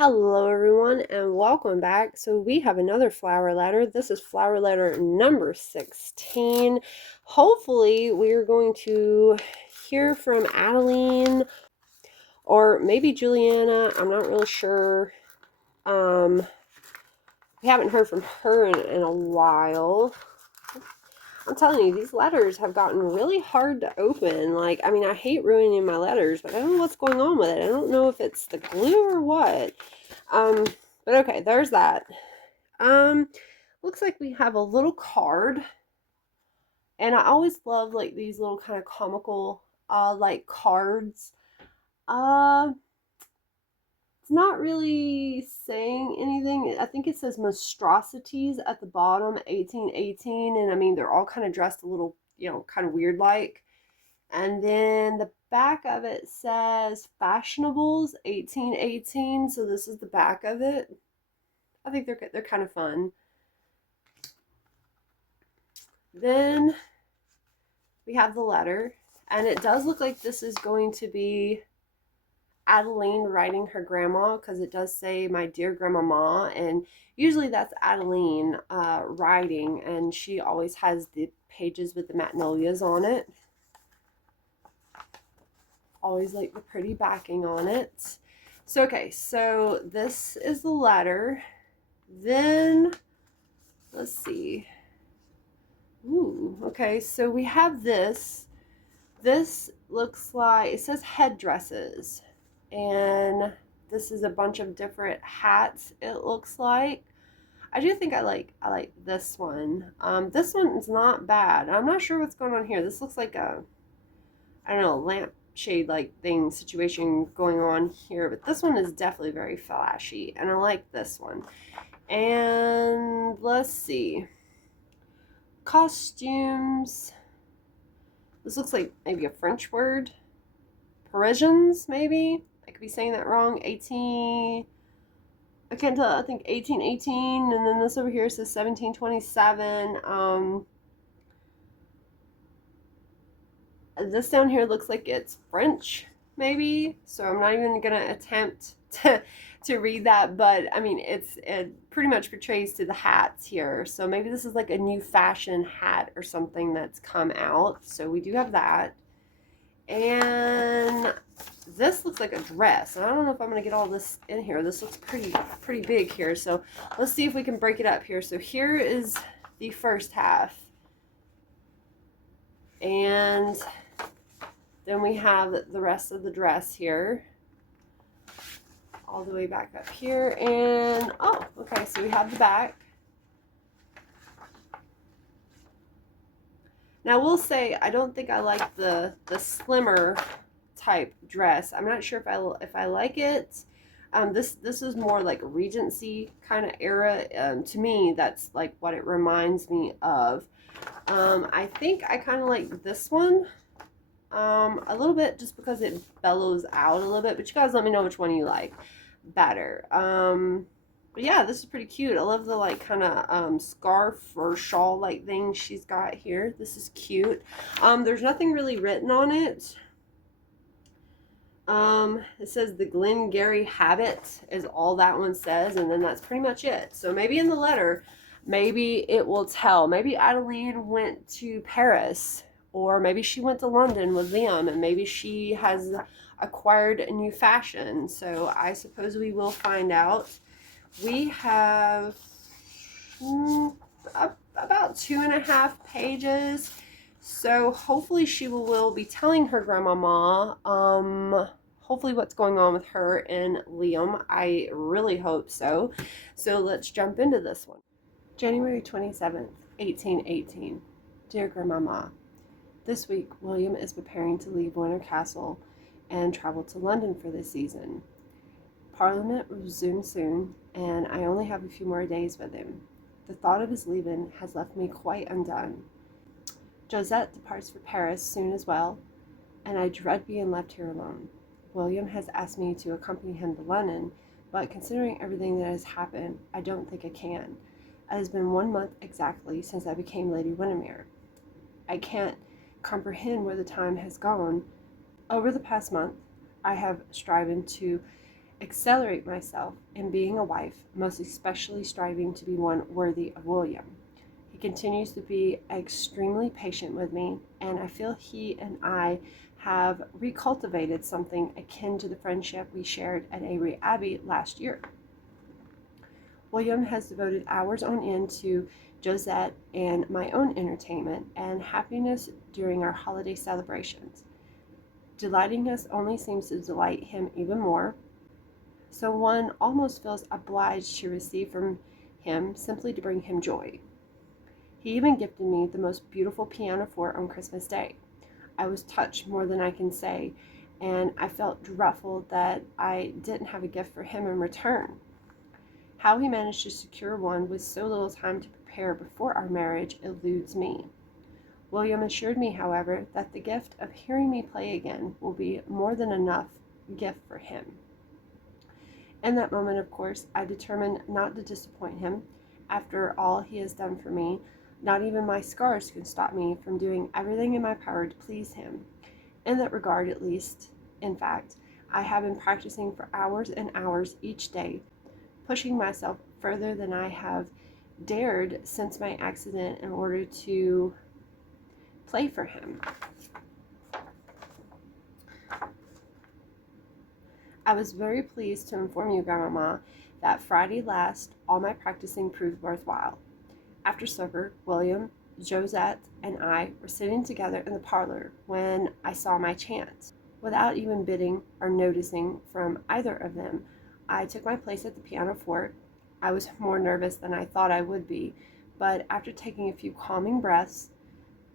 Hello, everyone, and welcome back. So, we have another flower letter. This is flower letter number 16. Hopefully, we're going to hear from Adeline or maybe Juliana. I'm not really sure. Um, we haven't heard from her in a while. I'm telling you, these letters have gotten really hard to open. I hate ruining my letters, but I don't know what's going on with it. I don't know if it's the glue or what. Um, but okay, there's that. Um, Looks like we have a little card, and I always love like these little kind of comical like cards. Uh, it's not really saying anything. I think it says monstrosities at the bottom, 1818, and I mean they're all kind of dressed a little, kind of weird like. And then the back of it says fashionables 1818, so this is the back of it. I think they're kind of fun. Then we have the letter, and it does look like this is going to be Adeline writing her grandma, because it does say my dear grandmama, and usually that's Adeline writing, and she always has the pages with the magnolias on it. Always like the pretty backing on it. So okay, so this is the letter. Then let's see. Ooh, okay, so we have this. This looks like, it says headdresses, and this is a bunch of different hats, it looks like. I do think I like this one. This one is not bad. I'm not sure what's going on here. This looks like a, I don't know, lampshade like thing situation going on here, but this one is definitely very flashy, and I like this one. And let's see. Costumes. This looks like maybe a French word. Parisians, maybe? I could be saying that wrong. 18. I can't tell. I think 1818. And then this over here says 1727. This down here looks like it's French, maybe. So I'm not even going to attempt to read that. But I mean, it pretty much portrays to the hats here. So maybe this is like a new fashion hat or something that's come out. So we do have that. And this looks like a dress. And I don't know if I'm going to get all this in here. This looks pretty big here. So let's see if we can break it up here. So here is the first half. And then we have the rest of the dress here. All the way back up here. And, oh, okay, so we have the back. Now, we'll say I don't think I like the slimmer type dress. I'm not sure if I like it. This is more like Regency kind of era. To me, that's like what it reminds me of. I think I kind of like this one a little bit, just because it bellows out a little bit. But you guys let me know which one you like better. But yeah, this is pretty cute. I love the like kind of scarf or shawl like thing she's got here. This is cute. There's nothing really written on it. It says the Glengarry habit is all that one says, and then that's pretty much it. So maybe in the letter, maybe it will tell. Maybe Adelaide went to Paris, or maybe she went to London with Liam, and maybe she has acquired a new fashion. So I suppose we will find out. We have about 2.5 pages. So hopefully she will be telling her grandmama, hopefully what's going on with her and Liam. I really hope so. So let's jump into this one. January 27th, 1818. Dear Grandmama, this week William is preparing to leave Winter Castle and travel to London for the season. Parliament resumes soon, and I only have a few more days with him. The thought of his leaving has left me quite undone. Josette departs for Paris soon as well, and I dread being left here alone. William has asked me to accompany him to London, but considering everything that has happened, I don't think I can. It has been 1 month exactly since I became Lady Windermere. I can't comprehend where the time has gone. Over the past month, I have striven to accelerate myself in being a wife, most especially striving to be one worthy of William. He continues to be extremely patient with me, and I feel he and I have recultivated something akin to the friendship we shared at Avery Abbey last year. William has devoted hours on end to Josette and my own entertainment and happiness during our holiday celebrations. Delighting us only seems to delight him even more, so one almost feels obliged to receive from him simply to bring him joy. He even gifted me the most beautiful pianoforte on Christmas Day. I was touched more than I can say, and I felt ruffled that I didn't have a gift for him in return. How he managed to secure one with so little time to prepare before our marriage eludes me. William assured me, however, that the gift of hearing me play again will be more than enough gift for him. In that moment, of course, I determined not to disappoint him. After all he has done for me, not even my scars can stop me from doing everything in my power to please him. In that regard, at least, in fact, I have been practicing for hours and hours each day, pushing myself further than I have dared since my accident in order to play for him. I was very pleased to inform you, Grandmama, that Friday last all my practicing proved worthwhile. After supper, William, Josette, and I were sitting together in the parlor when I saw my chance. Without even bidding or noticing from either of them, I took my place at the pianoforte. I was more nervous than I thought I would be, but after taking a few calming breaths,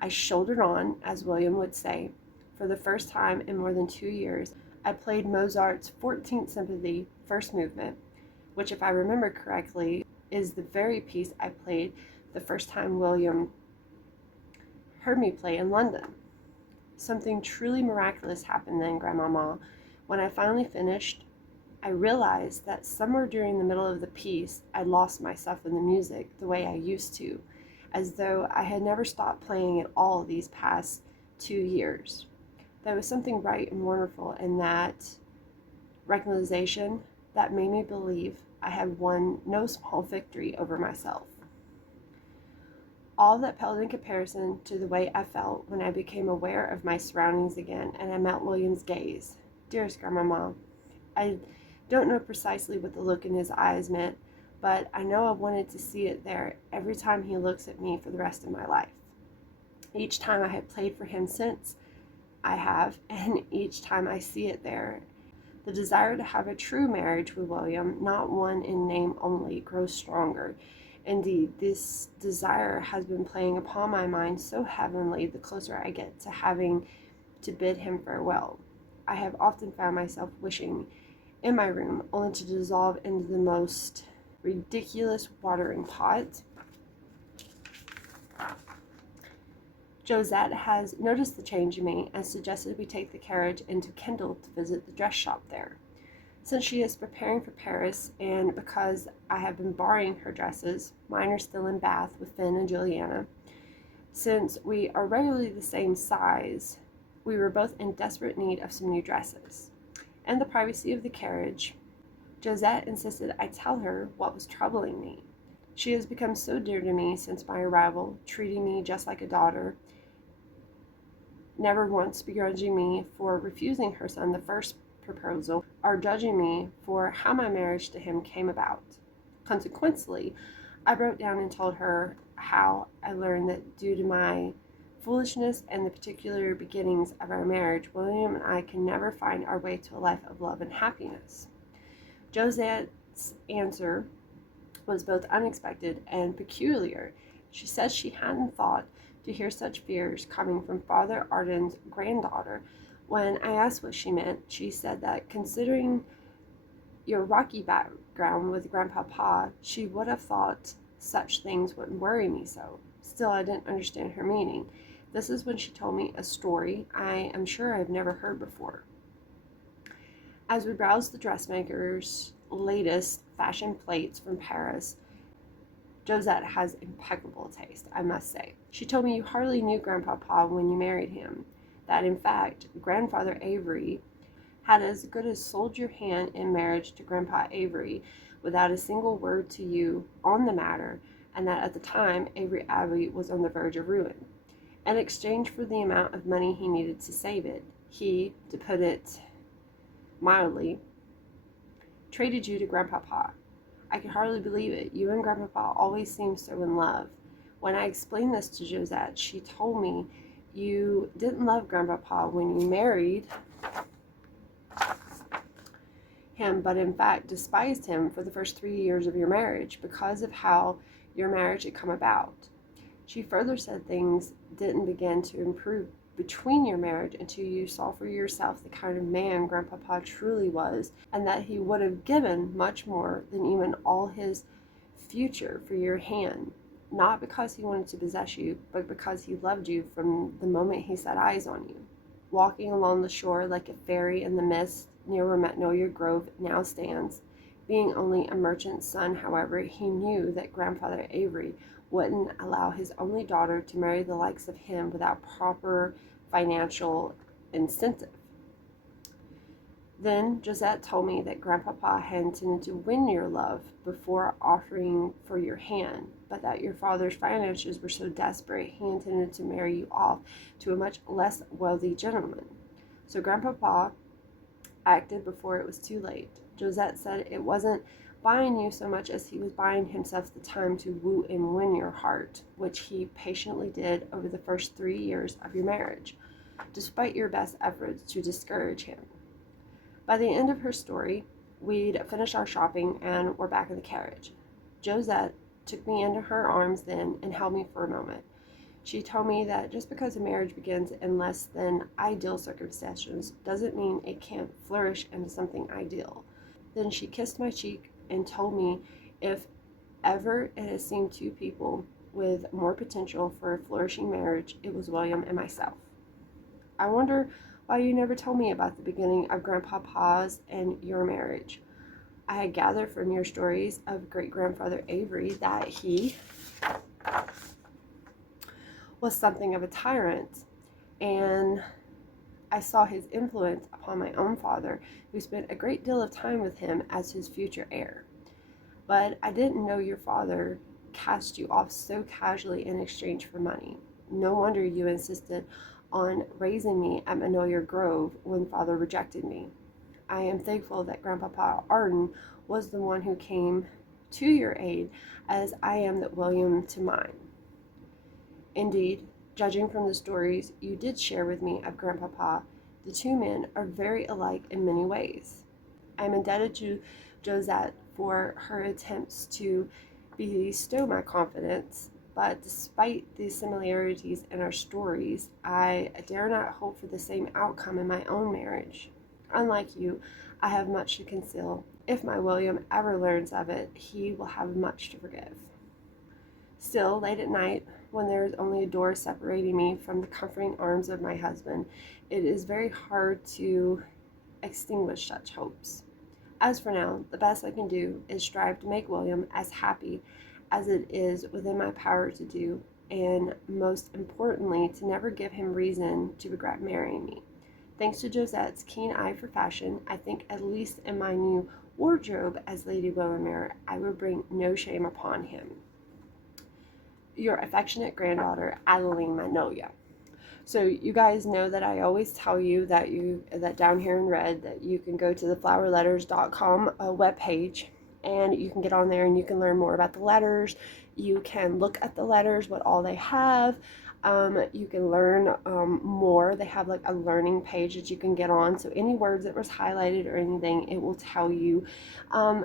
I shouldered on, as William would say. For the first time in more than 2 years, I played Mozart's 14th Symphony, first movement, which, if I remember correctly, is the very piece I played the first time William heard me play in London. Something truly miraculous happened then, Grandmama. When I finally finished, I realized that somewhere during the middle of the piece, I lost myself in the music the way I used to, as though I had never stopped playing at all these past 2 years. There was something right and wonderful in that recognition that made me believe I had won no small victory over myself. All that paled in comparison to the way I felt when I became aware of my surroundings again and I met William's gaze. Dearest Grandmama, I don't know precisely what the look in his eyes meant, but I know I wanted to see it there every time he looks at me for the rest of my life. Each time I have played for him since, I have, and each time I see it there, the desire to have a true marriage with William, not one in name only, grows stronger. Indeed, this desire has been playing upon my mind so heavily the closer I get to having to bid him farewell. I have often found myself wishing in my room only to dissolve into the most ridiculous watering pot. Josette has noticed the change in me and suggested we take the carriage into Kendal to visit the dress shop there. Since she is preparing for Paris, and because I have been borrowing her dresses, mine are still in Bath with Finn and Juliana. Since we are regularly the same size, we were both in desperate need of some new dresses. In the privacy of the carriage, Josette insisted I tell her what was troubling me. She has become so dear to me since my arrival, treating me just like a daughter, never once begrudging me for refusing her son the first proposal, or judging me for how my marriage to him came about. Consequently, I broke down and told her how I learned that due to my foolishness and the particular beginnings of our marriage, William and I can never find our way to a life of love and happiness. Josette's answer was both unexpected and peculiar. She said she hadn't thought to hear such fears coming from Father Arden's granddaughter. When I asked what she meant, she said that considering your rocky background with Grandpapa, she would have thought such things wouldn't worry me so. Still, I didn't understand her meaning. This is when she told me a story I am sure I've never heard before. As we browsed the dressmaker's latest fashion plates from Paris, Josette has impeccable taste, I must say. She told me you hardly knew Grandpapa when you married him, that in fact, Grandfather Avery had as good as sold your hand in marriage to Grandpa Avery without a single word to you on the matter, and that at the time Avery Abbey was on the verge of ruin. In exchange for the amount of money he needed to save it, he, to put it mildly, traded you to Grandpapa. I could hardly believe it. You and Grandpapa always seemed so in love. When I explained this to Josette, she told me you didn't love Grandpapa when you married him, but in fact despised him for the first 3 years of your marriage because of how your marriage had come about. She further said things didn't begin to improve between your marriage until you saw for yourself the kind of man Grandpapa truly was, and that he would have given much more than even all his future for your hand, not because he wanted to possess you, but because he loved you from the moment he set eyes on you. Walking along the shore like a fairy in the mist near where Magnolia Grove now stands, being only a merchant's son, however, he knew that Grandfather Avery wouldn't allow his only daughter to marry the likes of him without proper financial incentive. Then Josette told me that Grandpapa had intended to win your love before offering for your hand, but that your father's finances were so desperate he intended to marry you off to a much less wealthy gentleman. So Grandpapa acted before it was too late. Josette said it wasn't buying you so much as he was buying himself the time to woo and win your heart, which he patiently did over the first 3 years of your marriage, despite your best efforts to discourage him. By the end of her story, we'd finished our shopping and were back in the carriage. Josette took me into her arms then and held me for a moment. She told me that just because a marriage begins in less than ideal circumstances doesn't mean it can't flourish into something ideal. Then she kissed my cheek and told me if ever it has seemed two people with more potential for a flourishing marriage, it was William and myself. I wonder why you never told me about the beginning of Grandpapa's and your marriage. I had gathered from your stories of great-grandfather Avery that he was something of a tyrant, and I saw his influence upon my own father, who spent a great deal of time with him as his future heir. But I didn't know your father cast you off so casually in exchange for money. No wonder you insisted on raising me at Magnolia Grove when father rejected me. I am thankful that Grandpapa Arden was the one who came to your aid, as I am that William to mine. Indeed, judging from the stories you did share with me of Grandpapa, the two men are very alike in many ways. I am indebted to Josette for her attempts to bestow my confidence, but despite the similarities in our stories, I dare not hope for the same outcome in my own marriage. Unlike you, I have much to conceal. If my William ever learns of it, he will have much to forgive. Still, late at night, when there is only a door separating me from the comforting arms of my husband, it is very hard to extinguish such hopes. As for now, the best I can do is strive to make William as happy as it is within my power to do, and most importantly, to never give him reason to regret marrying me. Thanks to Josette's keen eye for fashion, I think at least in my new wardrobe as Lady Willowmere, I would bring no shame upon him. Your affectionate granddaughter, Adelaide Magnolia. So you guys know that I always tell you that down here in red that you can go to the flowerletters.com webpage, and you can get on there and you can learn more about the letters. You can look at the letters, what all they have. You can learn more. They have like a learning page that you can get on. So any words that was highlighted or anything, it will tell you.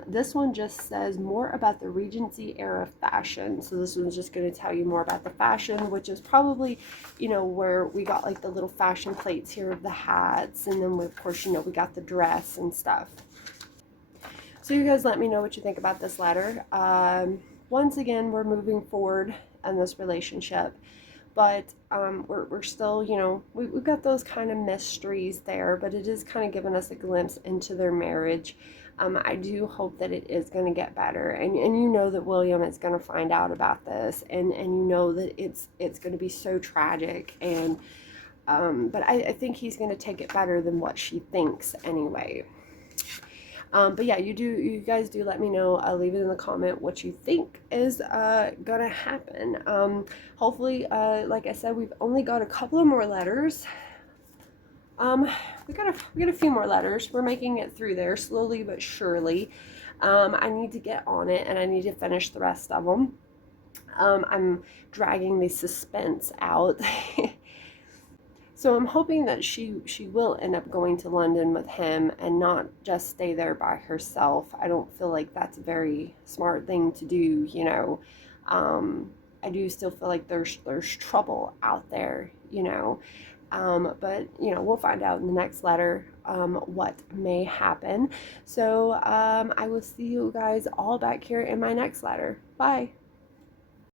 This one just says more about the Regency era fashion. So this one's just going to tell you more about the fashion, which is probably, where we got like the little fashion plates here of the hats. And then of course, we got the dress and stuff. So you guys let me know what you think about this letter. Once again, we're moving forward in this relationship, but we're still, we've got those kind of mysteries there, but it is kind of giving us a glimpse into their marriage. I do hope that it is going to get better, and that William is going to find out about this, and that it's going to be so tragic, and But I think he's going to take it better than what she thinks anyway. But yeah, you guys do let me know. Leave it in the comment what you think is gonna happen. Hopefully, like I said, we've only got a couple of more letters. Um, we got a few more letters. We're making it through there slowly but surely. I need to get on it and I need to finish the rest of them. I'm dragging the suspense out. So I'm hoping that she will end up going to London with him and not just stay there by herself. I don't feel like that's a very smart thing to do, you know. I do still feel like there's trouble out there, you know. But you know, we'll find out in the next letter what may happen. So I will see you guys all back here in my next letter. Bye.